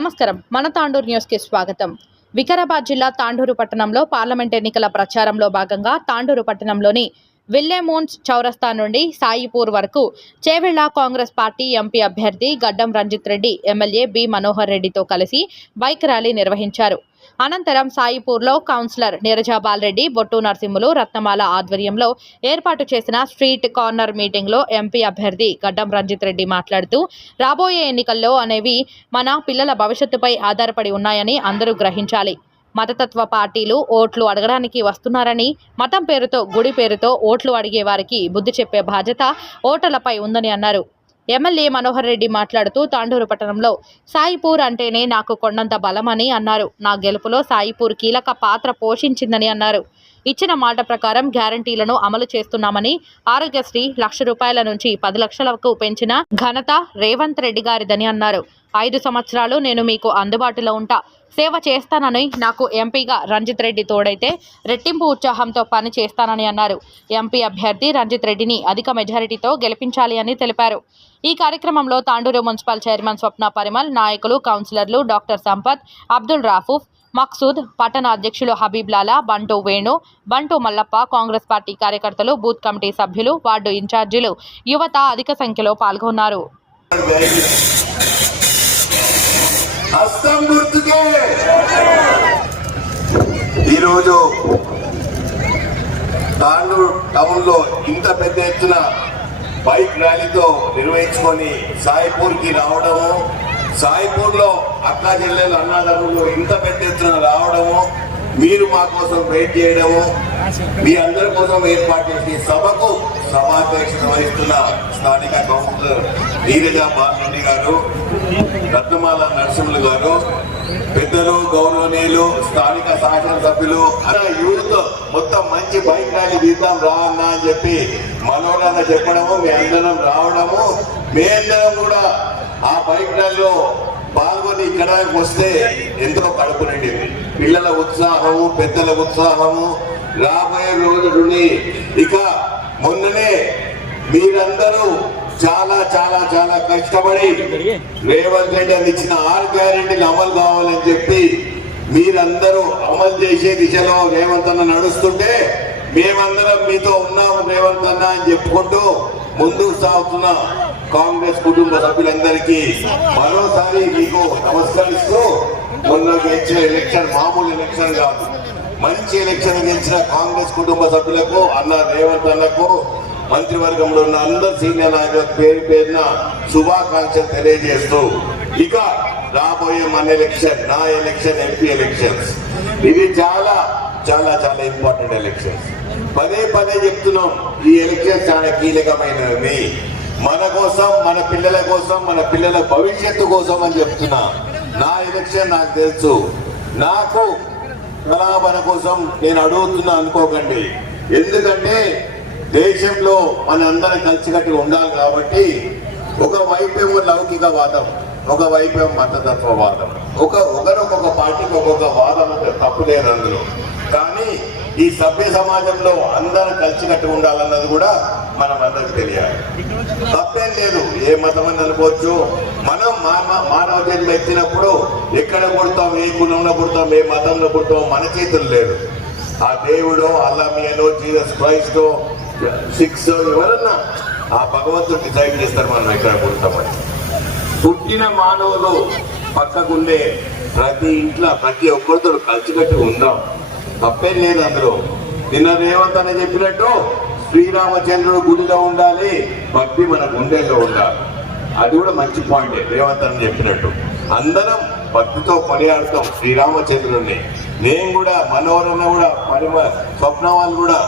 నమస్కారం. మన తాండూరు న్యూస్కి స్వాగతం. వికారాబాద్ జిల్లా తాండూరు పట్టణంలో పార్లమెంట్ ఎన్నికల ప్రచారంలో భాగంగా తాండూరు పట్టణంలోని విల్లేమోన్స్ చౌరస్తా నుండి సాయిపూర్ వరకు చేవెళ్ళ కాంగ్రెస్ పార్టీ ఎంపీ అభ్యర్థి గడ్డం రంజిత్ రెడ్డి ఎమ్మెల్యే బి మనోహర్ రెడ్డితో కలిసి బైక్ ర్యాలీ నిర్వహించారు. అనంతరం సాయిపూర్లో కౌన్సిలర్ నీరజా బాలరెడ్డి బొట్టు నరసింహులు రత్నమాల ఆధ్వర్యంలో ఏర్పాటు చేసిన స్ట్రీట్ కార్నర్ మీటింగ్లో ఎంపీ అభ్యర్థి గడ్డం రంజిత్ రెడ్డి మాట్లాడుతూ రాబోయే ఎన్నికల్లో అనేవి మన పిల్లల భవిష్యత్తుపై ఆధారపడి ఉన్నాయని అందరూ గ్రహించాలి. మతతత్వ పార్టీలు ఓట్లు అడగడానికి వస్తున్నారని మతం పేరుతో గుడి పేరుతో ఓట్లు అడిగే వారికి బుద్ధి చెప్పే బాధ్యత ఓటర్లపై ఉందని అన్నారు. ఎమ్మెల్యే మనోహర్ రెడ్డి మాట్లాడుతూ తాండూరు పట్టణంలో సాయిపూర్ అంటేనే నాకు కొండంత బలమని అన్నారు. నా గెలుపులో సాయిపూర్ కీలక పాత్ర పోషించిందని అన్నారు. ఇచ్చిన మాట ప్రకారం గ్యారంటీలను అమలు చేస్తున్నామని ఆరోగ్యశ్రీ లక్ష రూపాయల నుంచి పది లక్షలకు పెంచిన ఘనత రేవంత్ రెడ్డి గారిదని అన్నారు. ఐదు సంవత్సరాలు నేను మీకు అందుబాటులో ఉంటా. సేవ చేస్తానని నాకు ఎంపీగా రంజిత్ రెడ్డి తోడైతే రెట్టింపు ఉత్సాహంతో పని చేస్తానని అన్నారు. ఎంపీ అభ్యర్థి రంజిత్ రెడ్డిని అధిక మెజారిటీతో గెలిపించాలి అని తెలిపారు. ఈ కార్యక్రమంలో తాండూరు మున్సిపల్ చైర్మన్ స్వప్న పరిమల్ నాయకులు కౌన్సిలర్లు డాక్టర్ సంపత్ అబ్దుల్ రాఫూఫ్ మక్సూద్ పట్టణ అధ్యక్షులు హబీబ్ లాలా బంటు వేణు బంటు మల్లప్ప కాంగ్రెస్ పార్టీ కార్యకర్తలు బూత్ కమిటీ సభ్యులు వార్డు ఇన్ఛార్జీలు యువత అధిక సంఖ్యలో పాల్గొన్నారు. ఈరోజు తాండూరు టౌన్లో ఇంత పెద్ద ఎత్తున బైక్ ర్యాలీతో నిర్వహించుకొని సాయిపూర్కి రావడము సాయిపూర్లో లో చెల్లెలు అన్నదమ్ములు. ఇంత పెద్ద ఎత్తున రావడము మీరు మా కోసం వెయిట్ చేయడము మీ అందరి కోసం ఏర్పాటు చేసి సభకు సభాధ్యక్షత వహిస్తున్న స్థానిక కౌన్సిలర్ నీరజ బాలరెడ్డి గారు రత్నమాల నరసింహులు గారు పెద్దలు గౌరవనీయులు స్థానిక శాసనసభ్యులు అలా యూత్ మొత్తం మంచి బైక్ ర్యాలీ తీద్దాం రా అన్న అని చెప్పి మనోరంగా చెప్పడము మీ అందరం రావడము మీ అందరం కూడా ఆ బైక్ ర్యాలీలో పాల్గొని ఇక్కడ వస్తే ఎంతో కడుపు నిండింది. పిల్లల ఉత్సాహము పెద్దల ఉత్సాహము రాబోయే రోజు నుండి ఇక మొన్ననే మీరందరూ చాలా చాలా చాలా కష్టపడి రేవంత్ రెడ్డి అని ఇచ్చిన ఆరు గ్యారెంటీలు అమలు కావాలని చెప్పి మీరందరూ అమలు చేసే దిశలో రేవంత్ అన్న నడుస్తుంటే మేమందరం మీతో ఉన్నాము రేవంత్ అన్న అని చెప్పుకుంటూ ముందుకు సాగుతున్న. కాంగ్రెస్ కుటుంబ సభ్యులందరికీ మరోసారి మీకు నమస్కరిస్తూ మొన్న గెలిచిన ఎలక్షన్ మామూలు ఎలక్షన్ కాదు. మంచి ఎలక్షన్ గెలిచిన కాంగ్రెస్ కుటుంబ సభ్యులకు అన్న రేవంత్ అన్నకు మంత్రివర్గంలో ఉన్న అందరు సీనియర్ నాయకులకు పేరు పేరున శుభాకాంక్షలు తెలియజేస్తూ ఇక రాబోయే మన ఎలక్షన్ నా ఎలక్షన్ ఎంపీ ఎలక్షన్స్. ఇది చాలా చాలా చాలా ఇంపార్టెంట్ ఎలక్షన్స్ పదే పదే చెప్తున్నాం ఈ ఎలక్షన్ చాలా కీలకమైనవి. మన కోసం మన పిల్లల కోసం మన పిల్లల భవిష్యత్తు కోసం అని చెప్తున్నా. నా ఎలక్షన్ నాకు తెలుసు. నాకు కళాపన కోసం నేను అడుగుతున్నా అనుకోకండి. ఎందుకంటే దేశంలో మన అందరం కలిసికట్టుగా ఉండాలి కాబట్టి ఒక వైపేమో లౌకికవాదం ఒక వైపేమో మతతత్వవాదం ఒక ఒకరొకొక పార్టీకి ఒక్కొక్క వాదం అంటే తప్పు లేదు అందులో. కానీ ఈ సభ్య సమాజంలో అందరం కలిసికట్టు ఉండాలన్నది కూడా మనం అందరికి తెలియాలి. తప్పేం లేదు. ఏ మతం అని అనుకోవచ్చు. మనం మానవ జన్మ ఎత్తినప్పుడు ఎక్కడ పుడతాం ఏ కులంలో పుడతాం ఏ మతంలో పుడతాం మన చేతులు లేదు. ఆ దేవుడు అల్లమియనో జీసస్ క్రైస్టో సిక్స్ ఎవరన్నా ఆ భగవంతుడు డిసైడ్ చేస్తారు మనం ఎక్కడ పుడతామని. పుట్టిన మానవులు పక్కకుండే ప్రతి ఇంట్లో ప్రతి ఒక్కరితో కలిసికట్టు ఉందాం. తప్పేం లేదు అందులో. నిన్న రేవంత్ అని చెప్పినట్టు శ్రీరామచంద్రుడు గుడిలో ఉండాలి భక్తి మన గుండెల్లో ఉండాలి. అది కూడా మంచి పాయింట్ రేవంత్ అని చెప్పినట్టు. అందరం భక్తితో కొనియాడతాం శ్రీరామచంద్రుడిని నేను కూడా మనోరణ కూడా పరిమ స్వప్న వాళ్ళు కూడా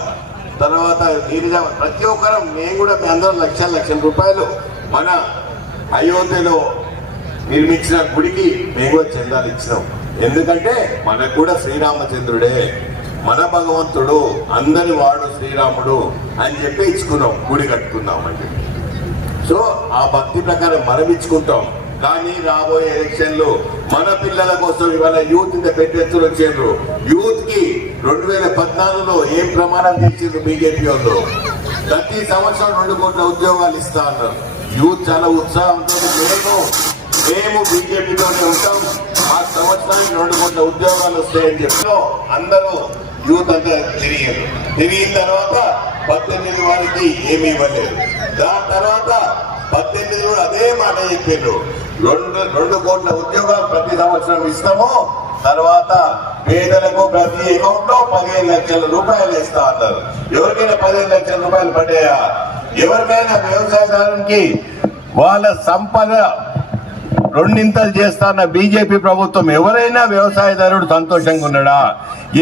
తర్వాత గిరిజ ప్రతి ఒక్కరం నేను కూడా మీ అందరం లక్షల లక్షల రూపాయలు మన అయోధ్యలో నిర్మించిన గుడికి మేము కూడా చందాలు ఇచ్చినాం. ఎందుకంటే మనకు కూడా శ్రీరామచంద్రుడే. మన భగవంతుడు అందరి వాడు శ్రీరాముడు అని చెప్పి ఇచ్చుకున్నాం గుడి కట్టుకుందాం చెప్పి సో ఆ భక్తి ప్రకారం మనం ఇచ్చుకుంటాం కానీ రాబోయే ఎలక్షన్లు మన పిల్లల కోసం ఇవాళ యూత్ ఇంత పెద్ద వచ్చారు యూత్కి రెండు వేల పద్నాలుగులో ఏం ప్రమాణం చేసిండ్రు బీజేపీ వాళ్ళు? ప్రతి సంవత్సరం రెండు కోట్ల ఉద్యోగాలు ఇస్తా అన్నారు. యూత్ చాలా ఉత్సాహంతో మేము మేము బీజేపీతోనే ఉంటాం. ఆ సంవత్సరానికి రెండు కోట్ల ఉద్యోగాలు వస్తాయని చెప్పి. అందరూ యూత్ అంతా తిరిగారు. తిరిగిన తర్వాత పద్దెనిమిది వారికి ఏమి ఇవ్వలేదు. దాని తర్వాత పద్దెనిమిది కూడా అదే మాట చెప్పారు రెండు రెండు కోట్ల ఉద్యోగాలు ప్రతి సంవత్సరం ఇస్తాము. తర్వాత పేదలకు ప్రతి అకౌంట్లో పదిహేను లక్షల రూపాయలు ఇస్తా అన్నారు. ఎవరికైనా పదిహేను లక్షల రూపాయలు పడ్డాయా? ఎవరికైనా వ్యవసాయదారునికి వాళ్ళ సంపద రెండింతలు చేస్తాన్న బీజేపీ ప్రభుత్వం ఎవరైనా వ్యవసాయదారుడు సంతోషంగా ఉన్నాడా?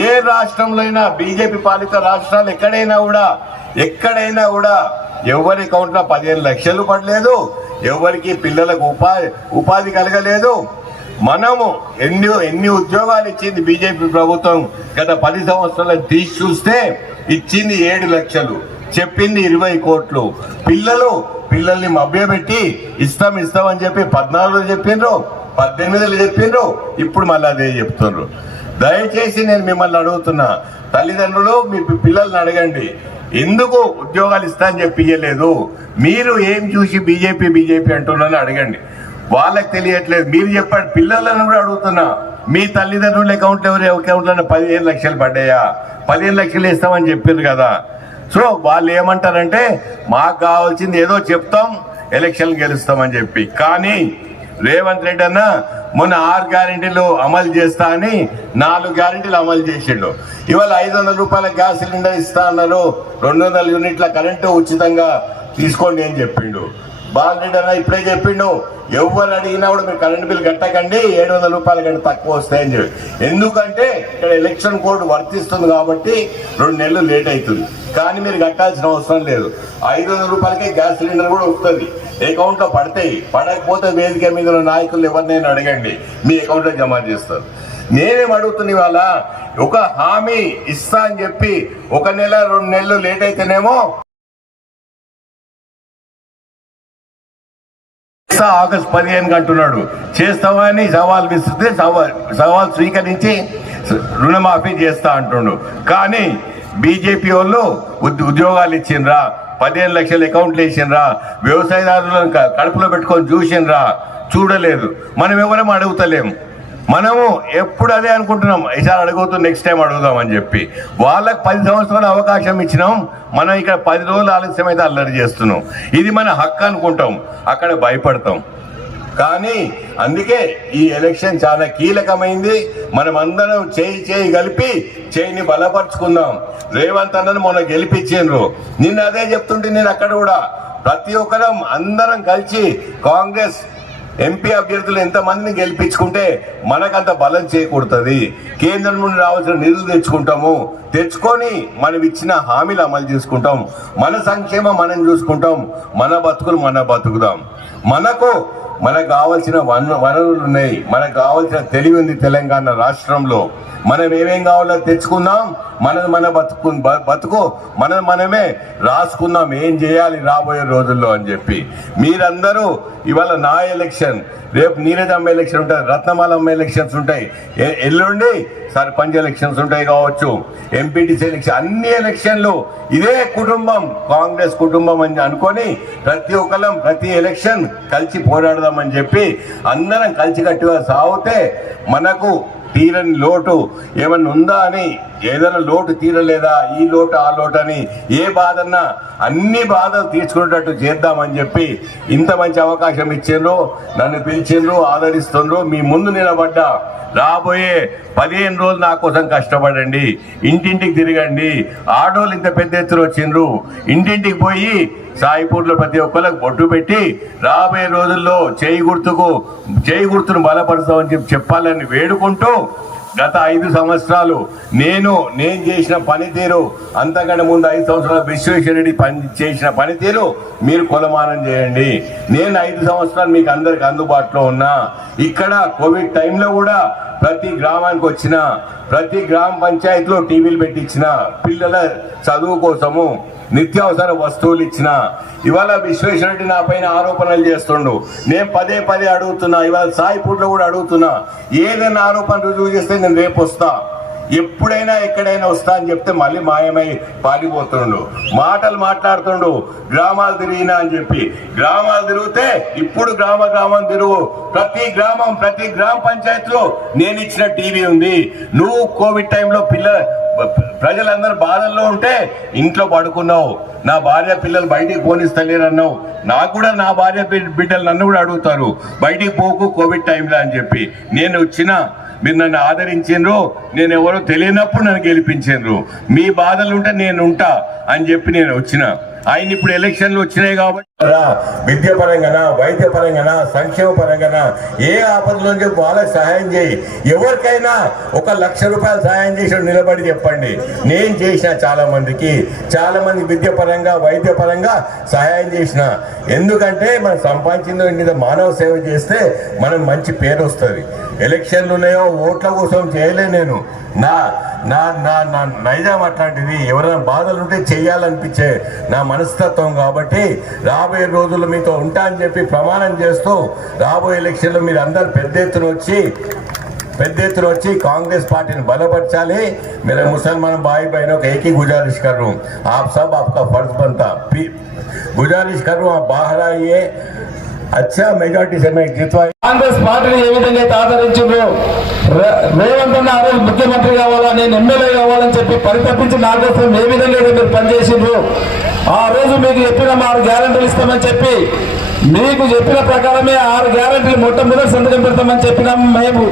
ఏ రాష్ట్రంలో అయినా బీజేపీ పాలిత రాష్ట్రాలు ఎక్కడైనా కూడా ఎక్కడైనా కూడా ఎవరి అకౌంట్లో పదిహేను లక్షలు పడలేదు ఎవరికి పిల్లలకు ఉపాధి ఉపాధి కలగలేదు. మనము ఎన్ని ఎన్ని ఉద్యోగాలు ఇచ్చింది బీజేపీ ప్రభుత్వం గత పది సంవత్సరాలు తీసి చూస్తే ఇచ్చింది ఏడు లక్షలు. చెప్పింది ఇరవై కోట్లు. పిల్లలు పిల్లల్ని మభ్యపెట్టి ఇస్తాం ఇస్తాం అని చెప్పి పద్నాలుగులో చెప్పిండ్రు పద్దెనిమిదిలో చెప్పిండ్రు ఇప్పుడు మళ్ళీ అదే చెప్తున్నారు దయచేసి నేను మిమ్మల్ని అడుగుతున్నా తల్లిదండ్రులు మీ పిల్లల్ని అడగండి. ఎందుకు ఉద్యోగాలు ఇస్తా అని చెప్పి ఇయ్యలేదు? మీరు ఏం చూసి బీజేపీ బీజేపీ అంటున్నారని అడగండి. వాళ్ళకి తెలియట్లేదు. మీరు చెప్పండి. పిల్లలను కూడా అడుగుతున్నా. మీ తల్లిదండ్రుల అకౌంట్ ఎవరి అకౌంట్లో పదిహేను లక్షలు పడ్డాయా? పదిహేను లక్షలు ఇస్తామని చెప్పిండ్రు కదా. సో వాళ్ళు ఏమంటారంటే మాకు కావాల్సింది ఏదో చెప్తాం ఎలక్షన్ గెలుస్తామని చెప్పి. కానీ రేవంత్ రెడ్డి అన్న మొన్న ఆరు గ్యారెంటీలు అమలు చేస్తా అని నాలుగు గ్యారెంటీలు అమలు చేసిండు. ఇవాళ ఐదు వందల రూపాయల గ్యాస్ సిలిండర్ ఇస్తా అన్నారు. రెండు వందల యూనిట్ల కరెంటు ఉచితంగా తీసుకోండి అని చెప్పిండు. బాలరెడ్డి అన్న ఇప్పుడే చెప్పిండు. ఎవరు అడిగినా కూడా మీరు కరెంట్ బిల్ కట్టకండి ఏడు వందల రూపాయల కంటే తక్కువ వస్తాయని చెప్పి. ఎందుకంటే ఇక్కడ ఎలక్షన్ కోడ్ వర్తిస్తుంది కాబట్టి రెండు నెలలు లేట్ అవుతుంది. కానీ మీరు కట్టాల్సిన అవసరం లేదు. ఐదు వందల రూపాయలకే గ్యాస్ సిలిండర్ కూడా వస్తుంది. అకౌంట్లో పడతాయి. పడకపోతే వేదిక మీద ఉన్న నాయకులు ఎవరినైనా అడగండి. మీ అకౌంట్లో జమ చేస్తారు. నేనేం అడుగుతున్నా ఇవాళ ఒక హామీ ఇస్తా అని చెప్పి ఒక నెల రెండు నెలలు లేట్ అయితేనేమో చేస్తా ఆగస్ట్ పదిహేను అంటున్నాడు. చేస్తామని సవాల్ విసిరితే సవాల్ సవాల్ స్వీకరించి రుణమాఫీ చేస్తా అంటుండు. కానీ బీజేపీ వాళ్ళు ఉద్- ఉద్యోగాలు ఇచ్చిండ్రా పదిహేను లక్షల అకౌంట్లు వేసిండ్రా వ్యవసాయదారులను కడుపులో పెట్టుకొని చూసిండ్రా. చూడలేదు. మనం ఎవరేమో అడుగుతలేము మనము ఎప్పుడు అదే అనుకుంటున్నాం ఈసారి అడుగుతూ నెక్స్ట్ టైం అడుగుదాం అని చెప్పి. వాళ్ళకి పది సంవత్సరాలు అవకాశం ఇచ్చినాం మనం ఇక్కడ పది రోజులు ఆలస్యం అయితే అల్లరి చేస్తున్నాం. ఇది మన హక్కు అనుకుంటాం అక్కడ భయపడతాం. కానీ అందుకే ఈ ఎలక్షన్ చాలా కీలకమైంది. మనం అందరం చేయి చేయి కలిపి చేయిని బలపరుచుకుందాం. రేవంత్ అన్నను మొన్న గెలిపించిండ్రు. నిన్న అదే చెప్తుంటే నేను అక్కడ కూడా ప్రతి ఒక్కరం అందరం కలిసి కాంగ్రెస్ ఎంపీ అభ్యర్థులు ఎంతమందిని గెలిపించుకుంటే మనకంత బలం చేకూడుతుంది కేంద్రం నుండి రావాల్సిన నిధులు తెచ్చుకుంటాము. తెచ్చుకొని మనం ఇచ్చిన హామీలు అమలు చేసుకుంటాం. మన సంక్షేమం మనం చూసుకుంటాం. మన బతుకులు మన బతుకుదాం. మనకు మనకు కావాల్సిన వన వనరులు ఉన్నాయి. మనకు కావాల్సిన తెలివి ఉంది తెలంగాణ రాష్ట్రంలో. మనం ఏమేం కావాలో తెచ్చుకుందాం. మనది మన బతుకు బ- బతుకు. మనం మనమే రాసుకుందాం. ఏం చేయాలి రాబోయే రోజుల్లో అని చెప్పి. మీరందరూ ఇవాళ నా ఎలక్షన్ రేపు నీరజమ్మ ఎలక్షన్ ఉంటుంది రత్నమాలమ్మ ఎలక్షన్స్ ఉంటాయి. ఎల్లుండి సర్పంచ్ ఎలక్షన్స్ ఉంటాయి కావచ్చు ఎంపీటీసీ ఎలక్షన్ అన్ని ఎలక్షన్లు ఇదే కుటుంబం కాంగ్రెస్ కుటుంబం అని అనుకొని ప్రతి ఒక్కరం ప్రతి ఎలక్షన్ కలిసి పోరాడదామని చెప్పి అందరం కలిసికట్టుగా సాగితే మనకు తీరని లోటు ఏమన్నా ఉందా అని? ఏదైనా లోటు తీరలేదా? ఈ లోటు ఆ లోటు అని ఏ బాధన్నా అన్ని బాధలు తీర్చుకునేటట్టు చేద్దామని చెప్పి ఇంత మంచి అవకాశం ఇచ్చిండ్రు నన్ను పిలిచిండ్రు ఆదరిస్తుండ్రు. మీ ముందు నిలబడ్డా. రాబోయే పదిహేను రోజులు నా కోసం కష్టపడండి. ఇంటింటికి తిరగండి. ఆడోళ్ళు ఇంత పెద్ద ఎత్తున వచ్చిండ్రు. ఇంటింటికి పోయి సాయిపూర్లో ప్రతి ఒక్కరికి బొట్టు పెట్టి రాబోయే రోజుల్లో చేయి గుర్తుకు చేయి గుర్తును బలపరుస్తామని చెప్పి చెప్పాలని వేడుకుంటూ గత ఐదు సంవత్సరాలు నేను నేను చేసిన పనితీరు అంతకంటే ముందు ఐదు సంవత్సరాలు విశ్వేశ్వరరెడ్డి పని చేసిన పనితీరు మీరు కొలమానం చేయండి. నేను ఐదు సంవత్సరాలు మీకు అందరికి అందుబాటులో ఉన్నా. ఇక్కడ కోవిడ్ టైంలో కూడా ప్రతి గ్రామానికి వచ్చిన ప్రతి గ్రామ పంచాయతీలో టీవీలు పెట్టించిన పిల్లల చదువు కోసము నిత్యావసర వస్తువులు ఇచ్చిన ఇవాళ విశ్వేశ్వరరెడ్డి నా పైన ఆరోపణలు చేస్తుండు. నేను పదే పదే అడుగుతున్నా ఇవాళ సాయి సాయిపూర్లో కూడా అడుగుతున్నా ఏదైనా ఆరోపణ రుజువు చేస్తే నేను రేపు వస్తా. ఎప్పుడైనా ఎక్కడైనా వస్తా అని చెప్తే మళ్ళీ మాయమై పారిపోతుండు మాటలు మాట్లాడుతుండు. గ్రామాలు తిరిగినా అని చెప్పి. గ్రామాలు తిరిగితే ఇప్పుడు గ్రామ గ్రామం తిరుగు. ప్రతి గ్రామం ప్రతి గ్రామ పంచాయతీలో నేను ఇచ్చిన టీవీ ఉంది. నువ్వు కోవిడ్ టైంలో పిల్ల ప్రజలందరూ బాధల్లో ఉంటే ఇంట్లో పడుకున్నావు. నా భార్య పిల్లలు బయటికి పోనిస్తలేరన్నావు. నాకు కూడా నా భార్య బిడ్డలు నన్ను కూడా అడుగుతారు. బయటికి పోకు కోవిడ్ టైంలో అని చెప్పి. నేను వచ్చిన మీరు నన్ను ఆదరించిండ్రు నేను ఎవరో తెలియనప్పుడు నన్ను గెలిపించిండ్రు మీ బాధలు ఉంటే నేను ఉంటా అని చెప్పి నేను వచ్చిన. ఆయన ఇప్పుడు ఎలక్షన్లు వచ్చినాయి కాబట్టి విద్య పరంగానా వైద్య పరంగానా సంక్షేమ పరంగానా ఏ ఆపదలో వాళ్ళకి సహాయం చేయి. ఎవరికైనా ఒక లక్ష రూపాయలు సహాయం చేసి నిలబడి చెప్పండి. నేను చేసిన చాలా మందికి చాలా మంది విద్య పరంగా వైద్య పరంగా సహాయం చేసిన. ఎందుకంటే మనం సంపాదించిన మీద మానవ సేవ చేస్తే మనం మంచి పేరు వస్తుంది. ఎలక్షన్లు ఉన్నాయో ఓట్ల కోసం చేయలే నేను. నా నా నా నా నైజాం అట్లాంటిది. ఎవరైనా బాధలు ఉంటే చేయాలనిపించే నా మనస్తత్వం కాబట్టి రాబోయే రోజులు మీతో ఉంటా అని చెప్పి ప్రమాణం చేస్తూ రాబోయే ఎలక్షన్లో మీరు అందరు పెద్ద ఎత్తున వచ్చి పెద్ద ఎత్తున వచ్చి కాంగ్రెస్ పార్టీని బలపరచాలి. మీరు ముసల్మాన్ బాయ్ పైన ఒక ఏకీ గుజారిష్ కర్రు ఆప్ సబ్ रहा हूँ आप सब आपका फर्ज बनता అచ్చా మెజార్టీ సమయ కాంగ్రెస్ పార్టీని ఏ విధంగా అయితే ఆదరించిందో రేవంత్ అన్న ఆ రోజు ముఖ్యమంత్రి కావాలా నేను ఎమ్మెల్యే కావాలని చెప్పి పరితప్పించిన ఆదర్శం ఏ విధంగా అయితే మీరు పనిచేసిండ్రు ఆ రోజు మీకు చెప్పిన ఆరు గ్యారంటీలు ఇస్తామని చెప్పి మీకు చెప్పిన ప్రకారమే ఆరు గ్యారంటీలు మొట్టమొదటి సంతకం పెడతామని చెప్పినాం మేము.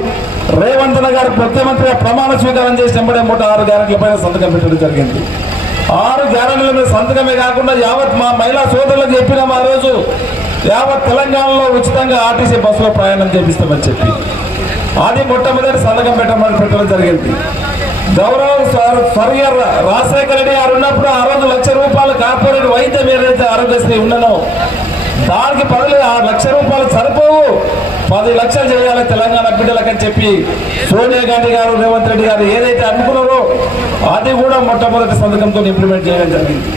రేవంత్ గారు ముఖ్యమంత్రిగా ప్రమాణ స్వీకారం చేసినప్పుడే మొట్ట ఆరు గ్యారంటీల పైన సంతకం పెట్టడం జరిగింది. ఆరు గ్యారంటీల మీద సంతకమే కాకుండా యావత్ మా మహిళా సోదరులకు చెప్పినాం ఆ రోజు యావత్ తెలంగాణలో ఉచితంగా ఆర్టీసీ బస్సులో ప్రయాణం చేపిస్తామని చెప్పి. అది మొట్టమొదటి సంతకం పెట్టమని పెట్టడం జరిగింది. గౌరవ స్వర్- రాజశేఖర రెడ్డి గారు ఉన్నప్పుడు ఆ రోజు లక్ష రూపాయలు కార్పొరేట్ వైద్యం ఏదైతే ఆరోగ్యశ్రీ ఉండనో. దానికి పది ఆరు లక్ష రూపాయలు సరిపోవు. పది లక్షలు చేయాలి తెలంగాణ బిడ్డలకని చెప్పి సోనియా గాంధీ గారు రేవంత్ రెడ్డి గారు ఏదైతే అనుకున్నారో అది కూడా మొట్టమొదటి సంతకంతో ఇంప్లిమెంట్ చేయడం జరిగింది.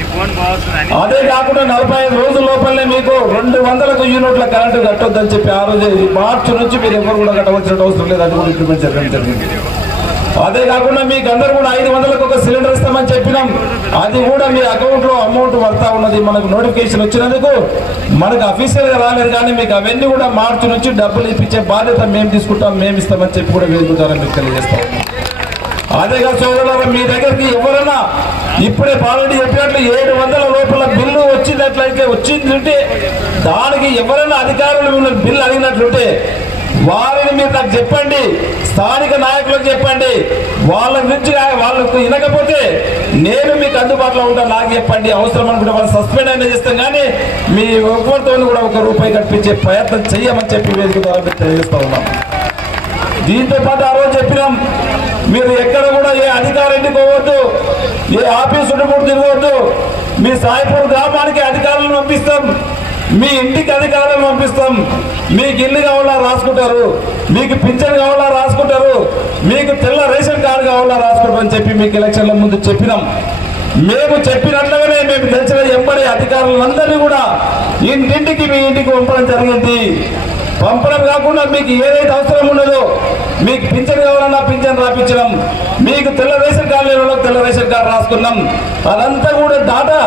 అదే కాకుండా నలభై ఐదు రోజుల లోపలనే మీకు రెండు వందలకు యూనిట్ల కరెంటు కట్టొద్దని చెప్పి ఆ రోజు మార్చి నుంచి మీరు ఎవరు కూడా కట్టవలసిన అవసరం లేదు అది కూడా ఇంప్లిమెంట్ చేయడం జరిగింది. అదే కాకుండా మీకు అందరు కూడా ఐదు వందలకు ఒక సిలిండర్ ఇస్తామని చెప్పినాం. అది కూడా మీ అకౌంట్లో అమౌంట్ పడతా ఉన్నది. మనకు నోటిఫికేషన్ వచ్చినందుకు మనకు అఫీషియల్గా రాలేదు కానీ మీకు అవన్నీ కూడా మార్చి నుంచి డబ్బులు ఇప్పించే బాధ్యత మేము తీసుకుంటాం మేము ఇస్తామని చెప్పి కూడా వేదిక ద్వారా మీకు తెలియజేస్తాం. అదేగా సోదరులారా మీ దగ్గరికి ఎవరైనా ఇప్పుడే బాలరెడ్డి చెప్పినట్లు ఏడు వందల లోపల బిల్లు వచ్చినట్లయితే వచ్చిందంటే దానికి ఎవరైనా అధికారులు మిమ్మల్ని బిల్లు అడిగినట్లుంటే వారిని మీరు నాకు చెప్పండి. స్థానిక నాయకులకు చెప్పండి. వాళ్ళ గురించి వాళ్ళకు వినకపోతే నేను మీకు అందుబాటులో ఉంటాను నాకు చెప్పండి. అవసరం అనుకుంటే వాళ్ళు సస్పెండ్ అయినా చేస్తాం కానీ మీ ఒక్కరితో కూడా ఒక రూపాయి కట్టించే ప్రయత్నం చెయ్యమని చెప్పి వేదిక ద్వారా మీకు తెలియజేస్తా ఉన్నాం. దీంతో పాటు ఆ రోజు చెప్పినాం మీరు ఎక్కడ కూడా ఏ అధికారాన్ని పోవద్దు ఏ ఆఫీసు చుట్టుముట్టు తిరగవద్దు మీ సాయిపూర్ గ్రామానికి అధికారులను పంపిస్తాం. మీ ఇంటికి అధికారం పంపిస్తాం. మీకు ఇల్లు కావాలా రాసుకుంటారు. మీకు పింఛన్ కావాలా రాసుకుంటారు. మీకు తెల్ల రేషన్ కార్డు కావాలా రాసుకుంటారు అని చెప్పి మీకు ఎలక్షన్ల ముందు చెప్పినాం. మేము చెప్పినట్లుగానే మేము తెలిసిన ఎంబడి అధికారులందరినీ కూడా ఇంటింటికి మీ ఇంటికి పంపడం జరిగింది. పంపడం కాకుండా మీకు ఏదైతే అవసరం ఉన్నదో మీకు పింఛన్ కావాలన్నా పింఛన్ రాపించడం మీకు తెల్ల రేషన్ కార్డు లేని తెల్ల రేషన్ కార్డు రాసుకున్నాం. అదంతా కూడా డాటా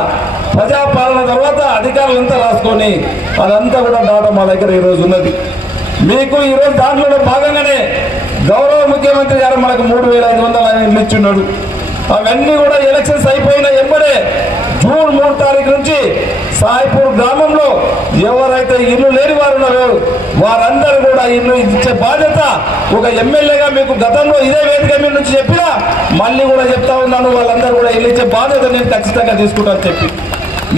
ప్రజాపాలన తర్వాత అధికారులంతా రాసుకొని అదంతా కూడా డాటా మా దగ్గర ఈరోజు ఉన్నది. మీకు ఈరోజు దాంట్లో భాగంగానే గౌరవ ముఖ్యమంత్రి గారు మనకు మూడు వేల ఐదు వందల ఆయన ఇచ్చున్నాడు అవన్నీ కూడా ఎలక్షన్స్ అయిపోయిన ఎంబడే జూన్ మూడు తారీఖు నుంచి సాయిపూర్ గ్రామంలో ఎవరైతే ఇల్లు లేని వారు ఉన్నారో వారందరూ కూడా ఇల్లు ఇచ్చే బాధ్యత ఒక ఎమ్మెల్యేగా మీకు గతంలో ఇదే వేదిక మీద నుంచి చెప్పినా మళ్ళీ కూడా చెప్తా ఉన్నాను వాళ్ళందరూ కూడా ఇల్లు ఇచ్చే బాధ్యత నేను ఖచ్చితంగా తీసుకుంటాను చెప్పి.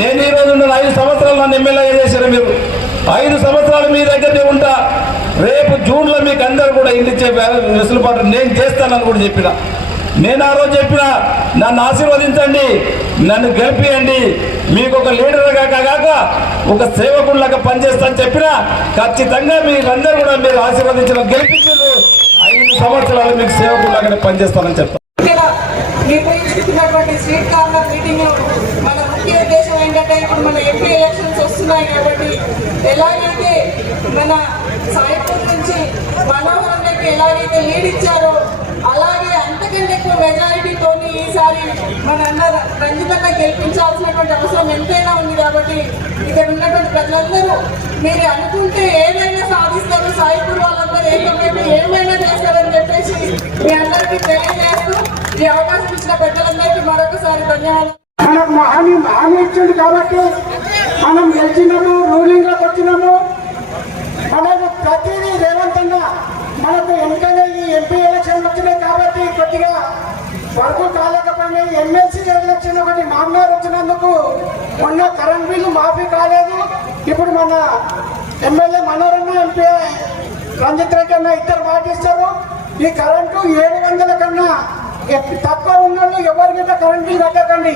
నేను ఈ రోజు ఉన్న ఐదు సంవత్సరాలు నన్ను ఎమ్మెల్యే చేశారు మీరు. ఐదు సంవత్సరాలు మీ దగ్గరనే ఉంటా. రేపు జూన్లో మీకు అందరు కూడా ఇల్లు ఇచ్చే వెసులుబాటు నేను చేస్తానని కూడా చెప్పిన. నేను ఆ రోజు చెప్పిన నన్ను ఆశీర్వదించండి నన్ను గెలిపియండి. మీకు ఒక లీడర్గా కాక ఒక సేవకుడిలాగా పనిచేస్తాను చెప్పిన ఖచ్చితంగా మీరందరూ కూడా మీరు ఆశీర్వదించిన గెలిపించారు ఐదు సంవత్సరాలు మీకు సేవకుడిలాగానే పనిచేస్తానని చెప్తాను నిర్వహించుకున్నటువంటి స్వీట్ కార్నర్ మీటింగ్ మన ముఖ్య ఉద్దేశం ఏంటంటే ఇప్పుడు మన ఎంపీ ఎలక్షన్స్ వస్తున్నాయి కాబట్టి ఎలాగైతే మన సాయిపూర్ నుంచి మనోహరంలోకి ఎలాగైతే లీడ్ ఇచ్చారో అలాగే ఎక్కువ మెజారిటీతో ఈసారి మన అన్న రంజితంగా గెలిపించాల్సినటువంటి అవసరం ఎంతైనా ఉంది కాబట్టి ఇక్కడ ఉన్నటువంటి ప్రజలందరూ మీరు అనుకుంటే ఏదైనా సాధిస్తారు సాయిపూర్ వాళ్ళందరూ ఏకమైతే ఏమైనా చేస్తారని చెప్పేసి మీ అందరికీ తెలియజేస్తూ ఈ అవకాశం ఇచ్చిన ప్రజలందరికీ మరొకసారి ధన్యవాదాలు. మనకు హామీ హామీ ఇచ్చింది కాబట్టి మనం గెలిచినాము రూలింగ్లోకి వచ్చినాము. మనకు ప్రతిదీ రేవంతంగా మనకు వెంటనే కొద్దిగా వరకు కాలేకపోయినా ఎమ్మెల్సీ ఎలక్షన్ ఒకటి మామూలు వచ్చినందుకు మొన్న కరెంట్ బిల్లు మాఫీ కాలేదు. ఇప్పుడు మన ఎమ్మెల్యే మనోరన్న ఎంపీ రంజిత్ రెడ్డి అన్న ఇద్దరు మాటిస్తారు. ఈ కరెంటు ఏడు వందల కన్నా తక్కువ ఉన్నోళ్ళు ఎవరి గిట్ట కరెంట్ బిల్ కట్టకండి.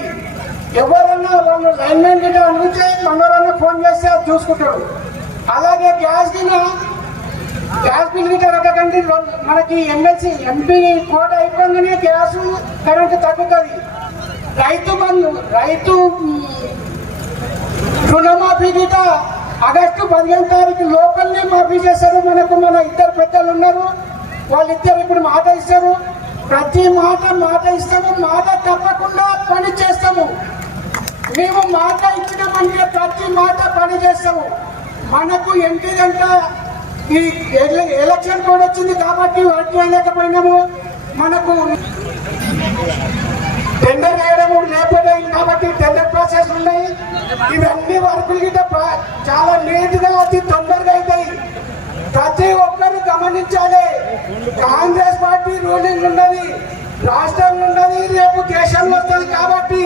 ఎవరన్నా వాళ్ళు లైన్ మ్యాన్ గిట్ట అడిగితే మనోరన్న ఫోన్ చేస్తే అది చూసుకుంటాడు అలాగే గ్యాస్ గిన్న గ్యాస్ బిల్లు గిట్ట మనకి ఎమ్మెల్సీ ఎంపీ కోట అయిపోగానే గ్యాస్ కరెంటు తగ్గుతుంది. రైతు బంధు రైతు రుణమాఫీ గిట ఆగస్టు పదిహేను తారీఖు లోకల్నే మాఫీ చేశారు. మనకు మన ఇద్దరు పెద్దలు ఉన్నారు. వాళ్ళిద్దరు ఇప్పుడు మాట ఇస్తారు. ప్రతి మాట మాట ఇస్తాము. మాట తప్పకుండా పని చేస్తాము. మేము మాట ఇచ్చినామంటే ప్రతి మాట పని చేస్తాము. మనకు ఎంపీ ఎంపీదంట ఈ ఎలక్షన్ కోడ్ వచ్చింది కాబట్టి వర్క్ చేయలేకపోయినాము మనకు టెండర్ వేయడం లేకపోతే కాబట్టి టెండర్ ప్రాసెస్ ఉన్నాయి. ఇవన్నీ వర్కులు గిట్ట చాలా లేట్గా అతి తొందరగా అవుతాయి ప్రతి ఒక్కరు గమనించాలి. కాంగ్రెస్ పార్టీ రూలింగ్ ఉన్నది. రాష్ట్రం ఉన్నది. రేపు దేశంలో వస్తుంది కాబట్టి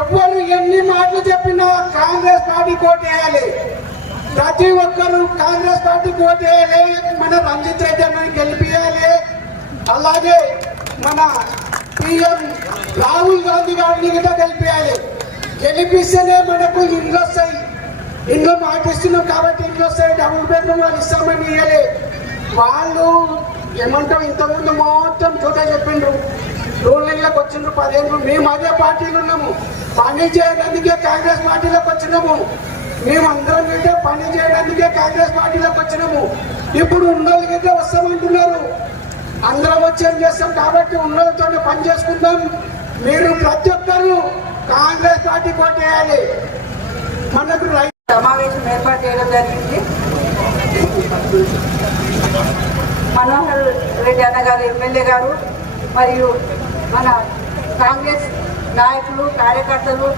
ఎవ్వరు ఎన్ని మాటలు చెప్పినా కాంగ్రెస్ పార్టీ కోటేయాలి ప్రతి ఒక్కరు కాంగ్రెస్ పార్టీకి ఓటేయాలి. మన రంజిత్ రెడ్డి అన్నని గెలిపియాలి. అలాగే మన పిఎం రాహుల్ గాంధీ గారిని కూడా గెలిపించాలి గెలిపిస్తేనే మనకు ఇండ్లు వస్తాయి. ఇండ్లు మాటిస్తున్నాం కాబట్టి ఇండ్లు వస్తాయి. డబుల్ బెడ్రూమ్ వాళ్ళు ఇస్తామని ఇవ్వాలి వాళ్ళు ఏమంటాం ఇంతకుముందు మొత్తం చూడ చెప్పిండ్రు. రూలింగ్లోకి వచ్చిండ్రు. పదిహేను మేము అదే పార్టీలు ఉన్నాము. పని చేయడానికే కాంగ్రెస్ పార్టీలోకి వచ్చినాము. మేము అందరం అయితే పని చేయడానికే కాంగ్రెస్ పార్టీలోకి వచ్చినాము. ఇప్పుడు ఉన్నోళ్ళకైతే వస్తామంటున్నారు. అందరం వచ్చి ఏం చేస్తాం? కాబట్టి ఉన్నోళ్ళతో పని చేసుకుందాం. మీరు ప్రతి ఒక్కరు కాంగ్రెస్ పార్టీ కోటేయాలి. మనకు రైతు సమావేశం ఏర్పాటు చేయడం జరిగింది. మనోహర్ రెడ్డి అన్న గారు ఎమ్మెల్యే గారు మరియు మన కాంగ్రెస్ నాయకులు కార్యకర్తలు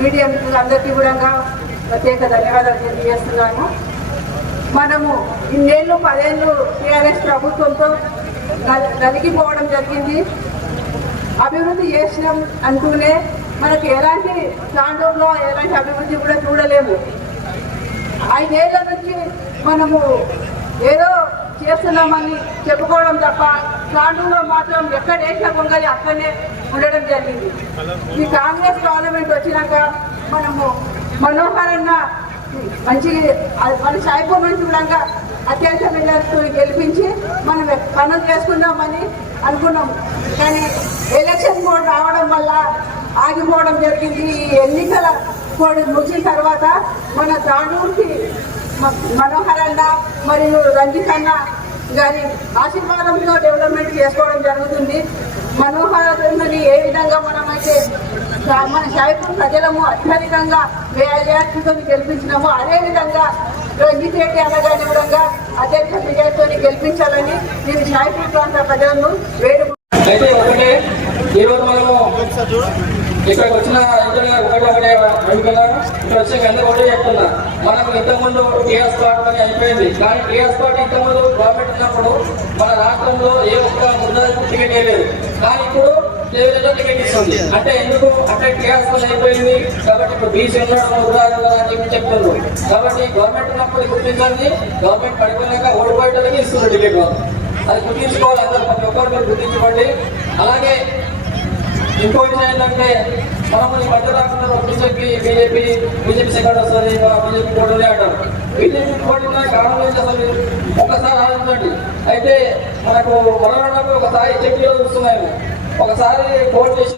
మీడియా మిత్రులందరికీ కూడా ప్రత్యేక ధన్యవాదాలు తెలియజేస్తున్నాము మనము ఇన్నేళ్ళు పదేళ్ళు టీఆర్ఎస్ ప్రభుత్వంతో నలిగిపోవడం జరిగింది. అభివృద్ధి చేసినాం అంటూనే మనకి ఎలాంటి ప్రాంతంలో ఎలాంటి అభివృద్ధి కూడా చూడలేము. ఐదేళ్ళ నుంచి మనము ఏదో చేస్తున్నామని చెప్పుకోవడం తప్ప ప్రాంతంలో మాత్రం ఎక్కడ వేసిన పొంగలి అక్కడనే ఉండడం జరిగింది. ఈ కాంగ్రెస్ గవర్నమెంట్ వచ్చినాక మనము మనోహర్ అన్న మంచి మన సాయిపూర్ చూడంగా కూడా అత్యంత మెజార్టీతో గెలిపించి మనం పనులు చేసుకుందామని అనుకున్నాం కానీ ఎలక్షన్ కోడ్ రావడం వల్ల ఆగిపోవడం జరిగింది. ఈ ఎన్నికల కోడ్ ముగిసిన తర్వాత మన తాండూరుకి మ- మనోహర్ అన్న మరియు రంజిత్ అన్న గారి ఆశీర్వాదంతో డెవలప్మెంట్ చేసుకోవడం జరుగుతుంది. మనోహర్ ఏ విధంగా మనమైతే మన సాయిపూర్ ప్రజలము అత్యధికంగా మెజార్టీతో గెలిపించినామో అదే విధంగా రంజిత్ రెడ్డి అన్నగారిని విధంగా అత్యధిక మెజార్టీతో గెలిపించాలని నేను సాయిపూర్ ప్రాంత ప్రజలను వేడుకు అయితే ఒకటే ఈరోజు మనము ఇక్కడికి వచ్చిన ఇద్దరు ఒకటి ఒకటే అడుగుతున్నా ఇక్కడ వచ్చే అందరూ ఒకటే చెప్తున్నా. మనం ఇంతకుముందు టీఆర్ఎస్ పార్టీ అని అయిపోయింది. కానీ టీఆర్ఎస్ పార్టీ ఇంతకుముందు గవర్నమెంట్ ఉన్నప్పుడు మన రాష్ట్రంలో ఏ ఒక్క ముద్ద టికెట్ వేయలేదు కానీ ఇప్పుడు దేవుడితో టికెట్ ఇస్తుంది. అంటే ఎందుకు? అంటే టీఆర్ఎస్ వల్ల అయిపోయింది. కాబట్టి ఇప్పుడు బీసీ ఉన్నాడు ఉదాహరణ కదా అని చెప్పి చెప్తున్నారు. కాబట్టి గవర్నమెంట్ ఉన్నప్పుడు గుర్తించాలి. గవర్నమెంట్ పడిపోయాక ఓడిపోయేటోళ్ళకి ఇస్తుంది టికెట్. అది గుర్తించుకోవాలి అందరూ. ప్రతి ఒక్కరు గుర్తించుకోండి. అలాగే ఇంకో విషయం ఏంటంటే మనము ఈ మధ్య రాకుండా బీజేపీ బీజేపీ బీజేపీ సెకండ్ వస్తుంది బీజేపీ కోటలే అంటారు. బీజేపీ కోటలు కారణం ఏంటి అసలు ఒకసారి ఆలోచించండి. అయితే మనకు మనకు ఒకసారి చెట్టులో చూస్తున్నాము. ఒకసారి కోట్ చేసి